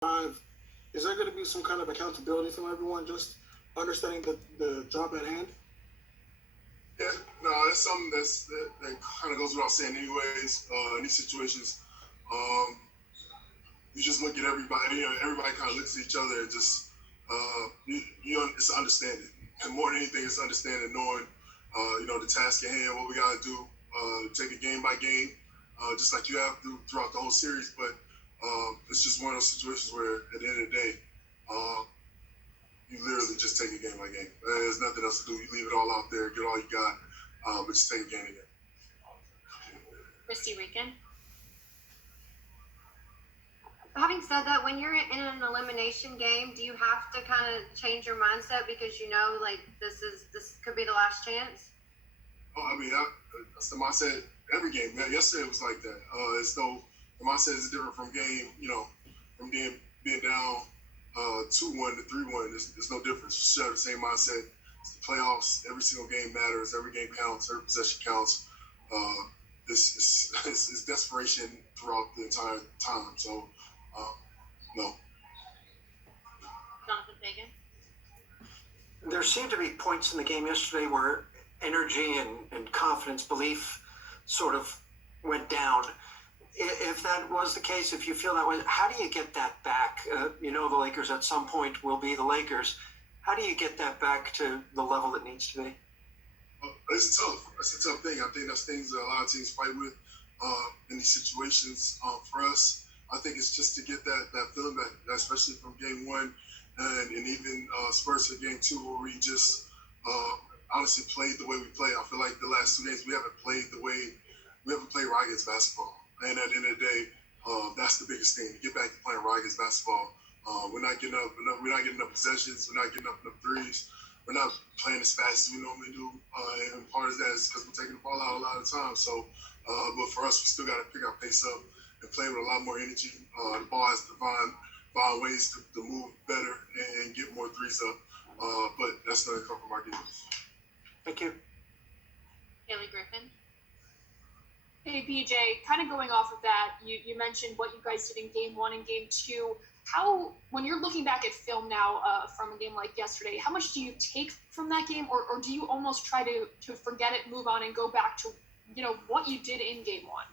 drive, is there going to be some kind of accountability from everyone, just understanding the job at hand? Yeah, no, that's something that kind of goes without saying, anyways. In these situations, um, you just look at everybody. Everybody kind of looks at each other and just it's understanding. And more than anything, it's understanding, knowing the task at hand, what we got to do, take it game by game, just like you have to throughout the whole series. But it's just one of those situations where, at the end of the day, uh, you literally just take it game by game. There's nothing else to do. You leave it all out there, get all you got, but just take it game to game. Christy Rican. Having said that, when you're in an elimination game, do you have to kind of change your mindset because like this could be the last chance? Oh, I mean, that's the mindset every game. Yesterday it was like that. It's no The mindset is different from game. From being down 2-1 to 3-1. There's no difference. You should have the same mindset. It's the playoffs. Every single game matters. Every game counts. Every possession counts. It's desperation throughout the entire time. So, no. Jonathan Fagan. There seemed to be points in the game yesterday where energy and confidence, belief sort of went down. If that was the case, if you feel that way, how do you get that back? The Lakers at some point will be the Lakers. How do you get that back to the level it needs to be? It's tough. It's a tough thing. I think that's things that a lot of teams fight with in these situations. For us, I think it's just to get that feeling back, especially from game one and even Spurs to game two, where we just honestly played the way we play. I feel like the last 2 days we haven't played Rockets basketball. And at the end of the day, that's the biggest thing, to get back to playing Rockets basketball. We're not getting enough possessions. We're not getting enough threes. We're not playing as fast as we normally do. And part of that is because we're taking the ball out a lot of times. So, but for us, we still got to pick our pace up and play with a lot more energy. The ball has to find ways to move better and get more threes up. But that's going to come from our defense. Thank you. Haley Griffin. Hey, BJ, kind of going off of that, you mentioned what you guys did in game one and game two. When you're looking back at film now from a game like yesterday, how much do you take from that game, or do you almost try to forget it, move on, and go back to what you did in game one?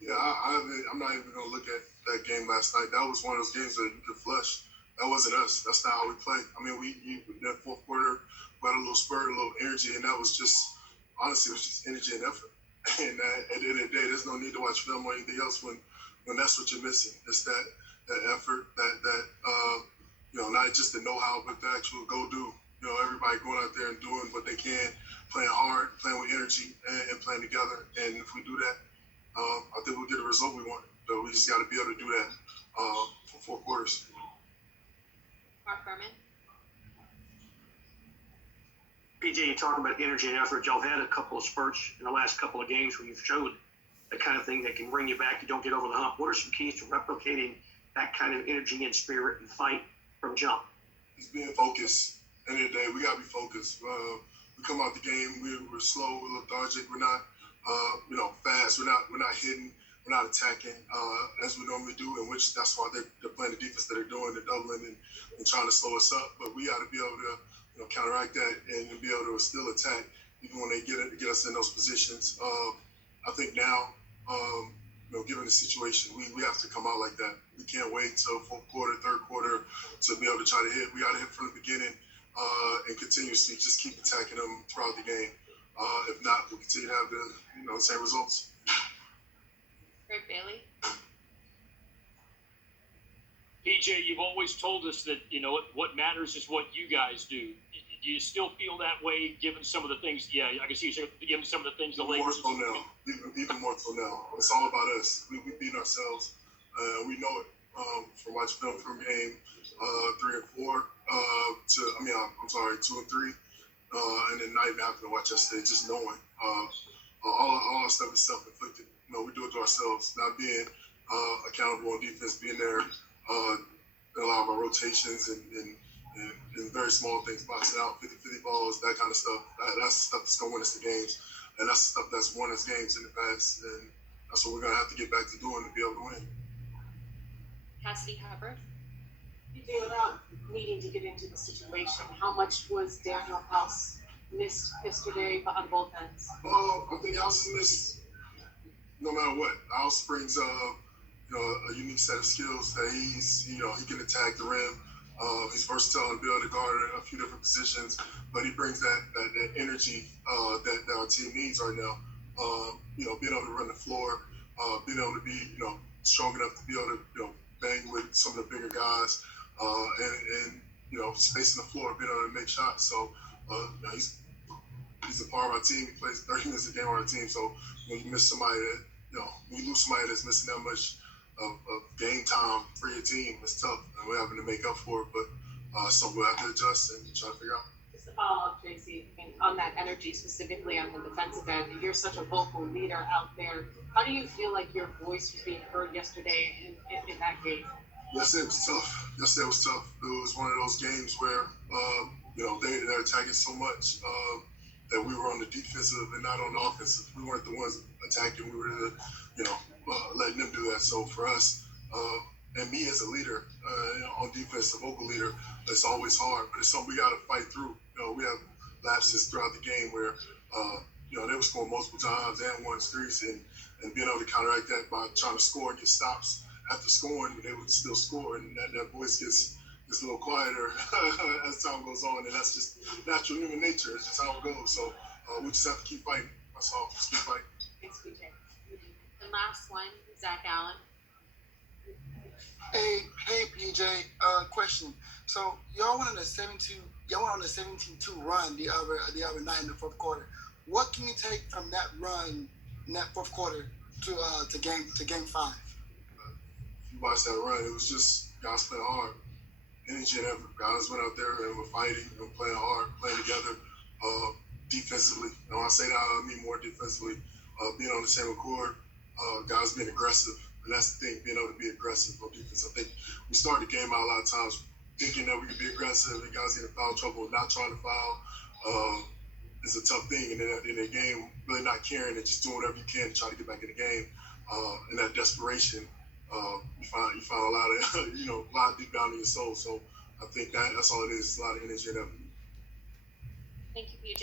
Yeah, I'm not even going to look at that game last night. That was one of those games that you could flush. That wasn't us. That's not how we play. I mean, in that fourth quarter, we had a little spurt, a little energy, and that was just, honestly, it was just energy and effort. And at the end of the day, there's no need to watch film or anything else when that's what you're missing. It's that effort, that not just the know-how, but the actual go do. Everybody going out there and doing what they can, playing hard, playing with energy, and playing together. And if we do that, I think we'll get the result we want. So we just got to be able to do that for 4 quarters. Mark Berman. PJ, you talk about energy and effort. Y'all had a couple of spurts in the last couple of games where you've showed the kind of thing that can bring you back. You don't get over the hump. What are some keys to replicating that kind of energy and spirit and fight from jump? It's being focused. At the end of the day, we got to be focused. We come out the game, we're slow, we're lethargic, we're not, fast, we're not hitting, we're not attacking as we normally do, in which that's why they're playing the defense that they're doing, they're doubling and trying to slow us up. But we got to be able to counteract that and be able to still attack even when they get us in those positions. I think now, given the situation, we have to come out like that. We can't wait till fourth quarter, third quarter to be able to try to hit. We got to hit from the beginning and continuously just keep attacking them throughout the game. If not, we'll continue to have the same results. Greg Bailey. PJ, you've always told us that what matters is what you guys do. Do you still feel that way, given some of the things? Yeah, I can see you given some of the things the Lakers. More so now, even more so now. It's all about us. We beat ourselves. We know it from watching film from game 3 and 4 2 and 3, and then not even having to watch yesterday. Just knowing all our stuff is self-inflicted. We do it to ourselves. Not being accountable on defense, being there. A lot of our rotations and very small things, boxing out 50-50 balls, that kind of stuff. That's the stuff that's going to win us the games. And that's the stuff that's won us games in the past. And that's what we're going to have to get back to doing to be able to win. Cassidy Hubbard. PJ, without needing to get into the situation, how much was Daniel House missed yesterday on both ends? I think House is missed no matter what. House brings a unique set of skills that he can attack the rim. He's versatile and be able to guard a few different positions, but he brings that energy that our team needs right now. Being able to run the floor, being able to be strong enough to be able to bang with some of the bigger guys, and spacing the floor, being able to make shots. So he's a part of our team. He plays 30 minutes a game on our team. So when you miss somebody that when you lose somebody that's missing that much of game time for your team, it's tough, and we're having to make up for it. But so we'll have to adjust and try to figure out. Just to follow up, Tracy, and on that energy, specifically on the defensive end, you're such a vocal leader out there. How do you feel like your voice was being heard yesterday in that game? Yesterday was tough. Yesterday was tough. It was one of those games where they're attacking so much that we were on the defensive and not on the offensive. We weren't the ones attacking. We were letting them do that. So for us, and me as a leader on defense, a vocal leader, it's always hard, but it's something we got to fight through. We have lapses throughout the game where they were scoring multiple times and won threes, and being able to counteract that by trying to score and get stops after scoring, they would still score, and that voice gets a little quieter as time goes on, and that's just natural human nature. It's just how it goes. So we just have to keep fighting. That's all. Just keep fighting. Thanks, PJ. The last one, Zach Allen. Hey, PJ. Question. So y'all went on a 17-2 run the other night in the fourth quarter. What can you take from that run in that fourth quarter to game 5? If you watch that run, it was just guys playing hard. Energy and effort. Guys went out there and were fighting and playing hard, playing together defensively. And when I say that, I mean more defensively. Being on the same accord, guys being aggressive. And that's the thing, being able to be aggressive on defense. I think we started the game out a lot of times thinking that we could be aggressive and guys get in foul trouble, not trying to foul. It's a tough thing. And then in the game, really not caring and just doing whatever you can to try to get back in the game. And that desperation, you find a lot of a lot deep down in your soul. So I think that's all it is. It's a lot of energy and effort. Thank you, PJ.